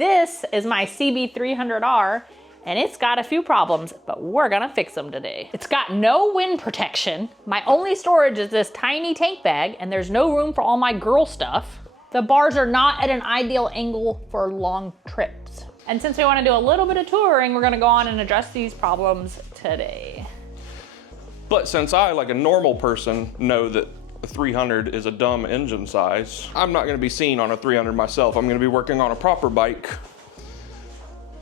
This is my CB300r, and it's got a few problems, but we're gonna fix them today. It's got no wind protection. My only storage is this tiny tank bag, and there's no room for all my girl stuff. The bars are not at an ideal angle for long trips. And since we wanna do a little bit of touring, we're gonna go on and address these problems today. But since I, like a normal person, know that a 300 is a dumb engine size, I'm not gonna be seen on a 300 myself. I'm gonna be working on a proper bike.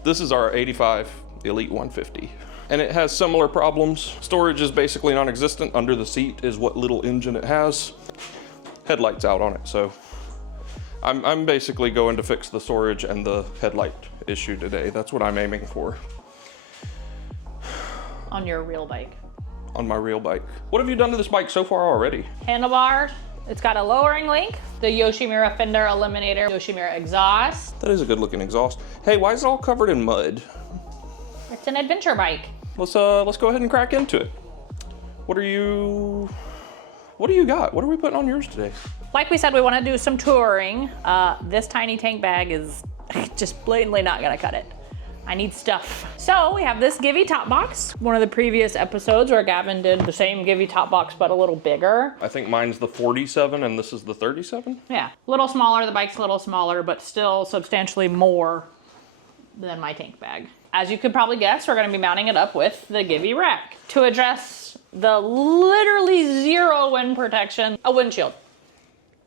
This is our 85 Elite 150. And it has similar problems. Storage is basically non-existent. Under the seat is what little engine it has. Headlights out on it, so. I'm basically going to fix the storage and the headlight issue today. That's what I'm aiming for. On your real bike. On my real bike. What have you done to this bike so far already? Handlebar, it's got a lowering link, the Yoshimura fender eliminator, Yoshimura exhaust. That is a good looking exhaust. Hey, why is it all covered in mud? It's an adventure bike. Let's go ahead and crack into it. What do you got? What are we putting on yours today? Like we said, we want to do some touring. This tiny tank bag is just blatantly not gonna cut it. I need stuff. So we have this Givi top box. One of the previous episodes where Gavin did the same Givi top box, but a little bigger. I think mine's the 47 and this is the 37? Yeah, a little smaller, the bike's a little smaller, but still substantially more than my tank bag. As you could probably guess, we're gonna be mounting it up with the Givi rack. To address the literally zero wind protection, a windshield.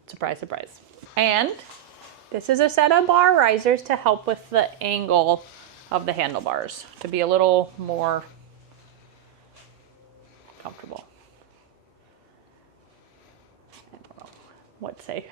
Surprise, surprise. And this is a set of bar risers to help with the angle of the handlebars, to be a little more comfortable. I don't know what to say.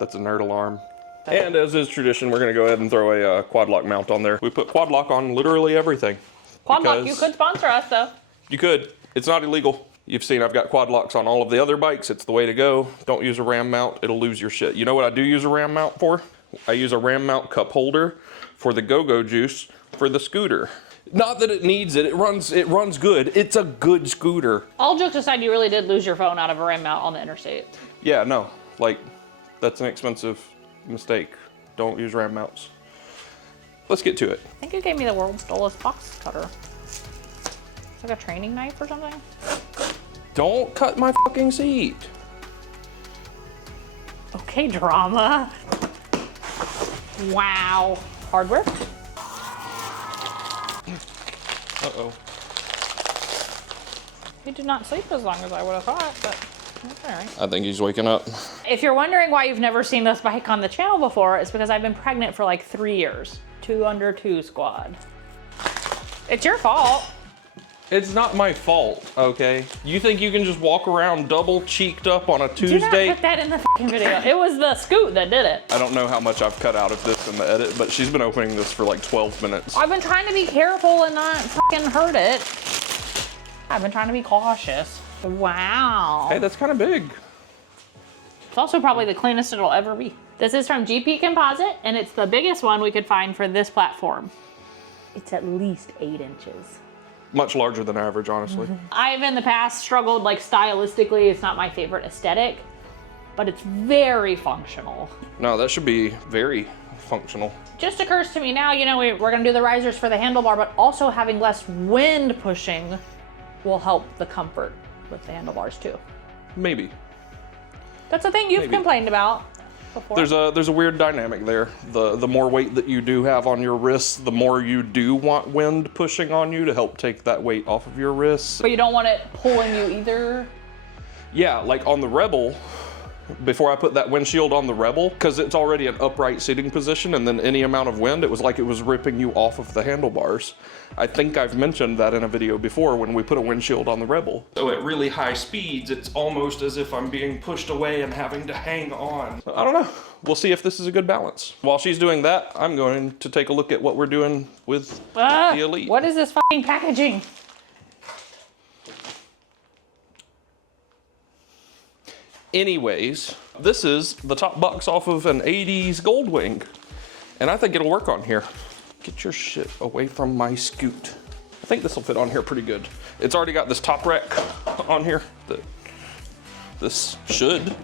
That's a nerd alarm. And as is tradition, we're gonna go ahead and throw a quad lock mount on there. We put quad lock on literally everything. Quad lock, you could sponsor us though. You could, it's not illegal. You've seen I've got quad locks on all of the other bikes. It's the way to go. Don't use a ram mount, it'll lose your shit. You know what I do use a ram mount for? I use a ram mount cup holder for the go-go juice for the scooter. Not that it needs it, it runs good. It's a good scooter. All jokes aside, you really did lose your phone out of a ram mount on the interstate. Yeah, no, like that's an expensive mistake. Don't use ram mounts. Let's get to it. I think you gave me the world's dullest box cutter. It's like a training knife or something. Don't cut my fucking seat. Okay, drama. Wow. Hardware? Uh-oh. He did not sleep as long as I would have thought, but that's all right. I think he's waking up. If you're wondering why you've never seen this bike on the channel before, it's because I've been pregnant for like 3 years. 2 under 2 squad. It's your fault. It's not my fault, okay? You think you can just walk around double cheeked up on a Tuesday? Do not put that in the fucking video. It was the scoot that did it. I don't know how much I've cut out of this in the edit, but she's been opening this for like 12 minutes. I've been trying to be careful and not fucking hurt it. I've been trying to be cautious. Wow. Hey, that's kind of big. It's also probably the cleanest it'll ever be. This is from GP Kompozit, and it's the biggest one we could find for this platform. It's at least 8 inches. Much larger than average, honestly. I've in the past struggled, like stylistically, it's not my favorite aesthetic, but it's very functional. No, that should be very functional. Just occurs to me now, you know, we're gonna do the risers for the handlebar, but also having less wind pushing will help the comfort with the handlebars too. Maybe. That's a thing you've complained about before. There's a weird dynamic there. The more weight that you do have on your wrists, the more you do want wind pushing on you to help take that weight off of your wrists. But you don't want it pulling you either? Yeah, like on the Rebel, before I put that windshield on the Rebel, because it's already an upright sitting position, and then any amount of wind, it was like it was ripping you off of the handlebars. I think I've mentioned that in a video before when we put a windshield on the Rebel. So at really high speeds, it's almost as if I'm being pushed away and having to hang on. I don't know. We'll see if this is a good balance. While she's doing that, I'm going to take a look at what we're doing with the Elite. What is this fucking packaging? Anyways, this is the top box off of an 80s Goldwing, and I think it'll work on here. Get your shit away from my scoot. I think this will fit on here pretty good. It's already got this top rack on here that this should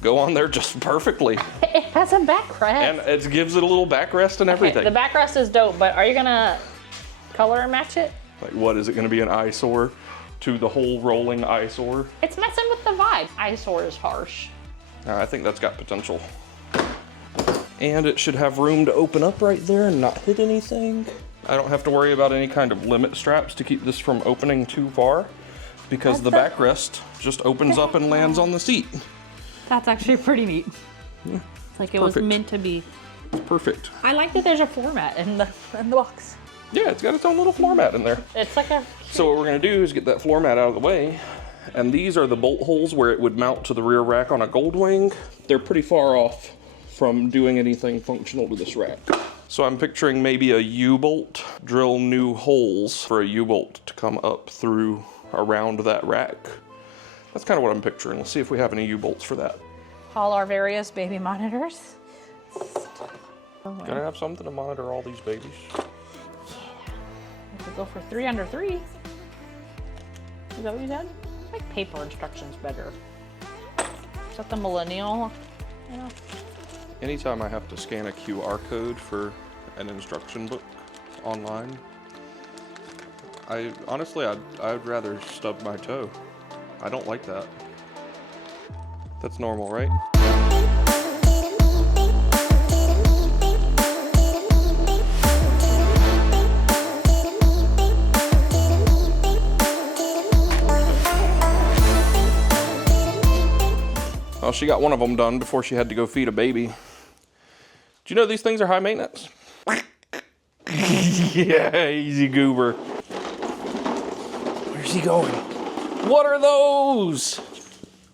go on there just perfectly. It has a backrest. And it gives it a little backrest and everything. Okay, the backrest is dope, but are you gonna color and match it? Like what, is it gonna be an eyesore to the whole rolling eyesore? It's messing with the vibe. Eyesore is harsh. I think that's got potential. And it should have room to open up right there and not hit anything. I don't have to worry about any kind of limit straps to keep this from opening too far because the backrest just opens up and lands on the seat. That's actually pretty neat. Yeah. It's like it was meant to be. It's perfect. I like that there's a floor mat in the box. Yeah, it's got its own little floor mat in there. It's like a... So what we're gonna do is get that floor mat out of the way. And these are the bolt holes where it would mount to the rear rack on a Goldwing. They're pretty far off from doing anything functional to this rack. So I'm picturing maybe a U-bolt, drill new holes for a U-bolt to come up through around that rack. That's kind of what I'm picturing. Let's see if we have any U-bolts for that. All our various baby monitors. Gotta have something to monitor all these babies. We could go for 3 under 3. Is that what you said? I like paper instructions better. Is that the millennial? Yeah. Anytime I have to scan a QR code for an instruction book online, honestly, I'd rather stub my toe. I don't like that. That's normal, right? Well, she got one of them done before she had to go feed a baby. Do you know these things are high maintenance? Yeah, easy goober. Where's he going? What are those?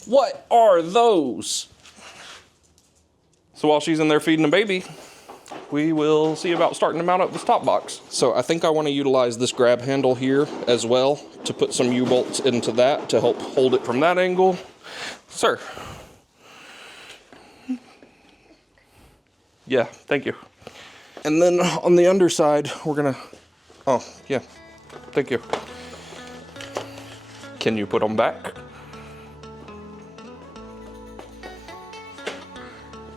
What are those? So while she's in there feeding a baby, we will see about starting to mount up this top box. So I think I want to utilize this grab handle here as well to put some U-bolts into that to help hold it from that angle. Sir. Yeah, thank you. And then on the underside, we're gonna, oh yeah, thank you. Can you put them back?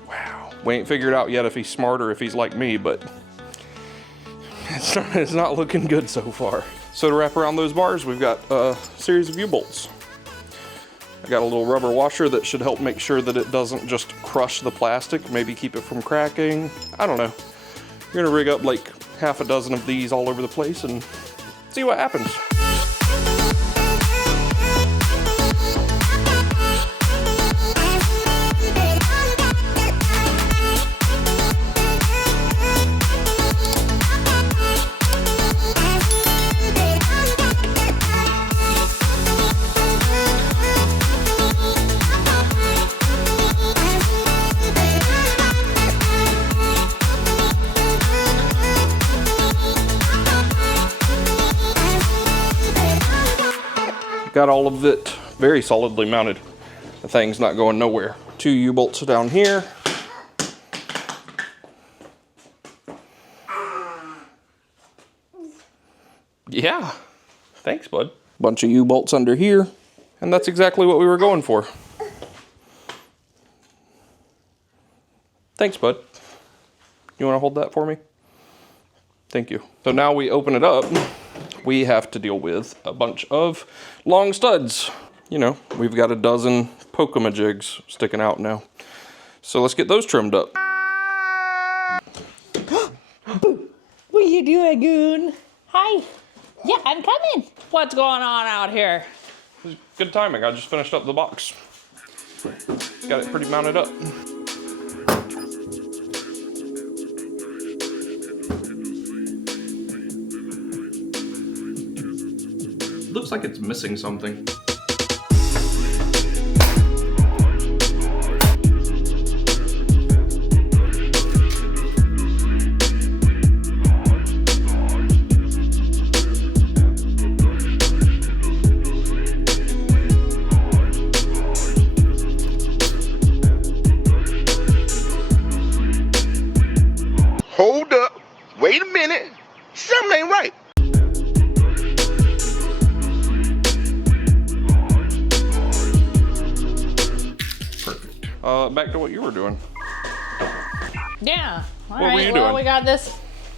Wow, we ain't figured out yet if he's smart or if he's like me, but it's not looking good so far. So to wrap around those bars, we've got a series of U-bolts. I got a little rubber washer that should help make sure that it doesn't just crush the plastic, maybe keep it from cracking. I don't know. We're gonna rig up like half a dozen of these all over the place and see what happens. Got all of it very solidly mounted. The thing's not going nowhere. 2 U-bolts down here. Yeah, thanks, bud. Bunch of U-bolts under here, and that's exactly what we were going for. Thanks, bud. You want to hold that for me? Thank you. So now we open it up. We have to deal with a bunch of long studs. You know, we've got a dozen Pokemajigs sticking out now. So let's get those trimmed up. What are you doing, Goon? Hi. Yeah, I'm coming. What's going on out here? Good timing, I just finished up the box. Got it pretty mounted up. Looks like it's missing something. Hold up, wait a minute, something ain't right. back to what you were doing. Yeah. All What were right. you Well, doing? we got this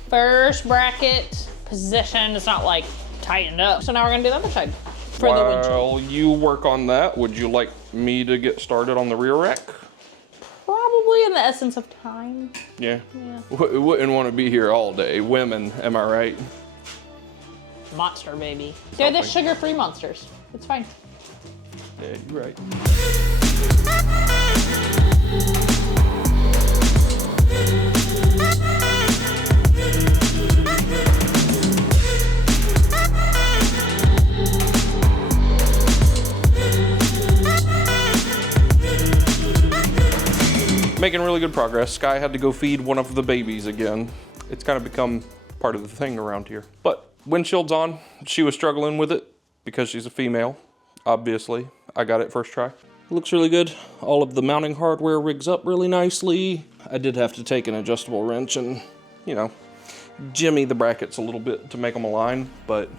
first bracket positioned. It's not like tightened up. So now we're gonna do the other side for the windshield. While you work on that, would you like me to get started on the rear rack? Probably in the essence of time. Yeah. Yeah. Wouldn't want to be here all day. Women, am I right? Monster, baby. They're the Something. sugar-free monsters. It's fine. Yeah, you're right. Making really good progress. Sky had to go feed one of the babies again. It's kind of become part of the thing around here. But windshield's on. She was struggling with it because she's a female, obviously. I got it first try. Looks really good. All of the mounting hardware rigs up really nicely. I did have to take an adjustable wrench and, you know, jimmy the brackets a little bit to make them align, but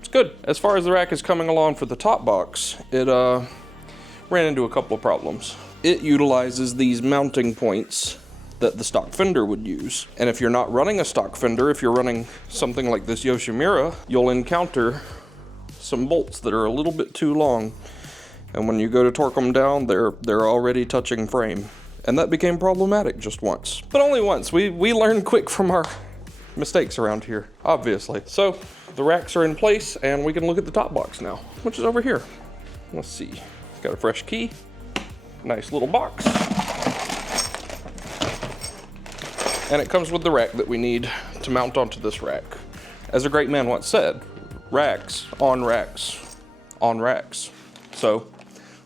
it's good. As far as the rack is coming along for the top box, it ran into a couple of problems. It utilizes these mounting points that the stock fender would use. And if you're not running a stock fender, if you're running something like this Yoshimura, you'll encounter some bolts that are a little bit too long. And when you go to torque them down, they're already touching frame. And that became problematic just once. But only once. We learn quick from our mistakes around here, obviously. So the racks are in place and we can look at the top box now, which is over here. Let's see. It's got a fresh key. Nice little box. And it comes with the rack that we need to mount onto this rack. As a great man once said, racks, on racks, on racks. So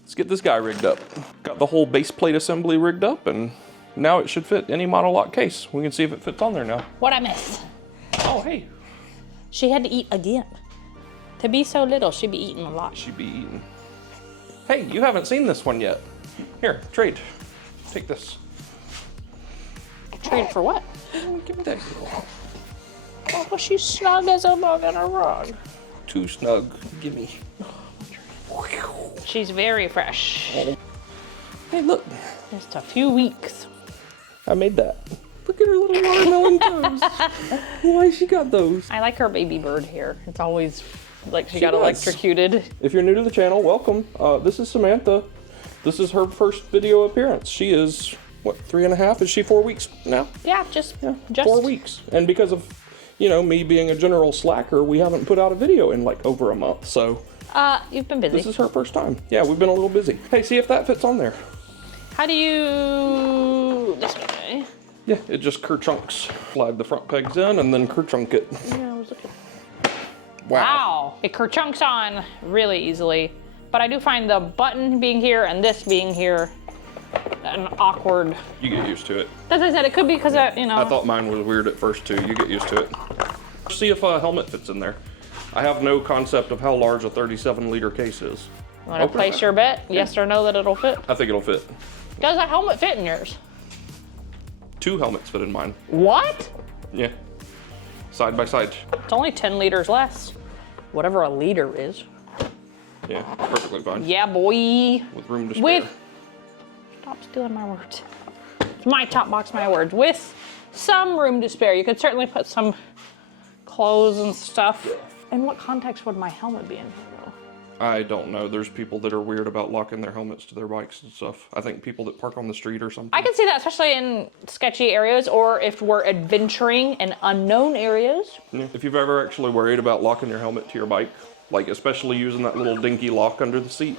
let's get this guy rigged up. Got the whole base plate assembly rigged up and now it should fit any monolock case. We can see if it fits on there now. What I missed? Oh, hey. She had to eat again. To be so little, she'd be eating a lot. She'd be eating. Hey, you haven't seen this one yet. Here, trade. Take this. Trade for what? Give me that girl. Oh, well, she's snug as a bug in a rug. Too snug. Gimme. She's very fresh. Hey, look. Just a few weeks. I made that. Look at her little watermelon toes. Why she got those? I like her baby bird hair. It's always like she got does. electrocuted. If you're new to the channel, welcome. This is Samantha. This is her first video appearance. She is, what, 3.5? Is she 4 weeks now? Yeah, just 4 weeks. And because of, you know, me being a general slacker, we haven't put out a video in like over a month. So you've been busy. this is her first time. Yeah, we've been a little busy. Hey, see if that fits on there. How do you this way? Yeah, it just kerchunks. Slide the front pegs in and then kerchunk it. Yeah, I was looking. Wow. It kerchunks on really easily. But I do find the button being here and this being here an awkward. You get used to it. As I said, it could be because you know. I thought mine was weird at first too. You get used to it. See if a helmet fits in there. I have no concept of how large a 37-liter case is. Want to Open place it. your bet? Yes or no that it'll fit? I think it'll fit. Does a helmet fit in yours? 2 helmets fit in mine. What? Yeah. Side by side. It's only 10 liters less. Whatever a liter is. Yeah, perfectly fine. Yeah, boy. With room to spare. Stop stealing my words. It's my top box, my words. With some room to spare. You could certainly put some clothes and stuff. In what context would my helmet be in here, though? I don't know. There's people that are weird about locking their helmets to their bikes and stuff. I think people that park on the street or something. I can see that, especially in sketchy areas or if we're adventuring in unknown areas. Yeah. If you've ever actually worried about locking your helmet to your bike, like especially using that little dinky lock under the seat,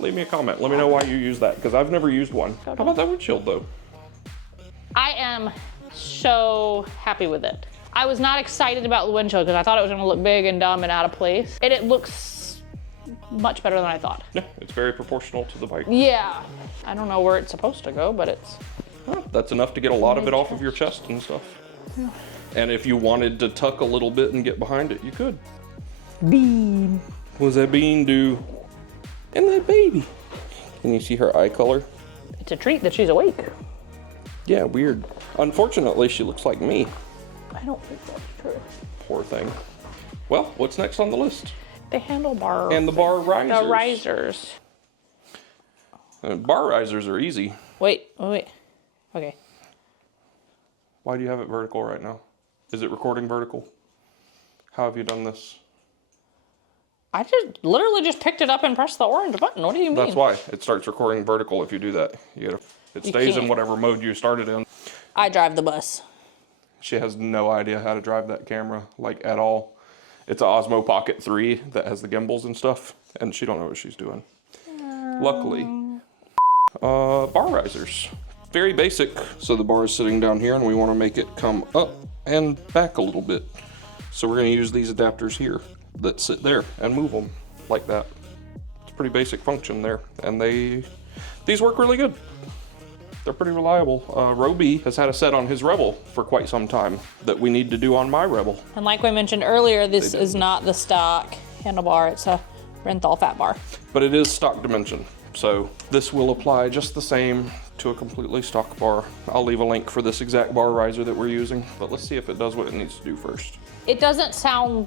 leave me a comment. Let me know why you use that, because I've never used one. How about that windshield, though? I am so happy with it. I was not excited about the windshield because I thought it was going to look big and dumb and out of place. And it looks much better than I thought. Yeah, it's very proportional to the bike. Yeah. I don't know where it's supposed to go, but it's... Well, that's enough to get a lot of it off of your chest and stuff. Yeah. And if you wanted to tuck a little bit and get behind it, you could. Bean. What does that bean do? And that baby. Can you see her eye color? It's a treat that she's awake. Yeah, weird. Unfortunately, she looks like me. I don't think that's true. Poor thing. Well, what's next on the list? The handlebar. And the bar risers. The risers. Bar risers are easy. Wait. Okay. Why do you have it vertical right now? Is it recording vertical? How have you done this? I just literally just picked it up and pressed the orange button. What do you mean? That's why. It starts recording vertical if you do that. It stays in can't. whatever mode you started in. I drive the bus. She has no idea how to drive that camera, like, at all. It's an Osmo Pocket 3 that has the gimbals and stuff, and she don't know what she's doing. Luckily. Bar risers. Very basic. So the bar is sitting down here, and we want to make it come up and back a little bit. So we're going to use these adapters here that sit there and move them like that. It's a pretty basic function there, and these work really good. They're pretty reliable. Roby has had a set on his Rebel for quite some time that we need to do on my Rebel. And like we mentioned earlier, this is not the stock handlebar. It's a Renthal fat bar. But it is stock dimension. So this will apply just the same to a completely stock bar. I'll leave a link for this exact bar riser that we're using, but let's see if it does what it needs to do first. It doesn't sound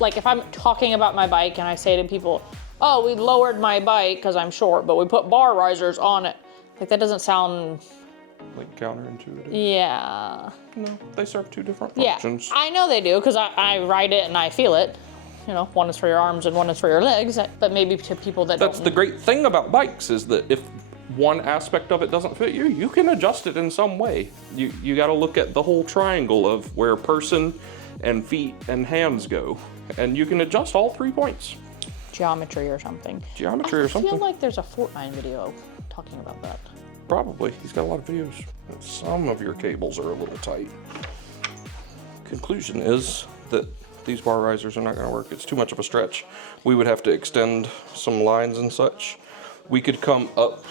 like if I'm talking about my bike and I say to people, oh, we lowered my bike because I'm short, but we put bar risers on it. Like that doesn't sound... Like counterintuitive? Yeah. No, they serve two different functions. Yeah, I know they do because I ride it and I feel it. You know, one is for your arms and one is for your legs, but maybe to people that That's the great thing about bikes is that if one aspect of it doesn't fit you, you can adjust it in some way. You got to look at the whole triangle of where person and feet and hands go, and you can adjust all 3 points. Geometry or something. Geometry or something. I feel like there's a Fortnite video talking about that. Probably. He's got a lot of videos. Some of your cables are a little tight. Conclusion is that these bar risers are not going to work. It's too much of a stretch. We would have to extend some lines and such. We could come up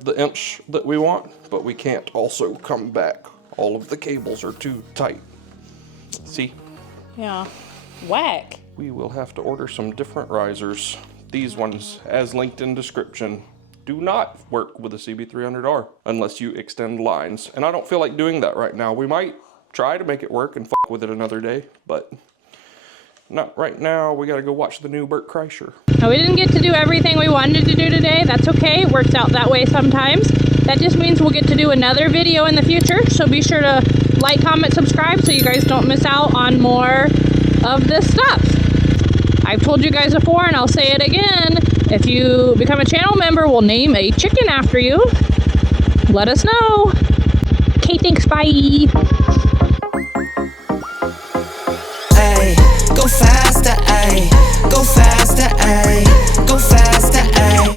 the inch that we want, but we can't also come back. All of the cables are too tight. See? Yeah. Whack. We will have to order some different risers. These ones, as linked in description, do not work with a CB300R unless you extend lines. And I don't feel like doing that right now. We might try to make it work and fuck with it another day, but not right now. We gotta go watch the new Bert Kreischer. Now we didn't get to do everything we wanted to do today. That's okay, it works out that way sometimes. That just means we'll get to do another video in the future. So be sure to like, comment, subscribe so you guys don't miss out on more of this stuff. I've told you guys before and I'll say it again. If you become a channel member, we'll name a chicken after you. Let us know. Okay, thanks, bye. Ay, go faster, ay, go faster.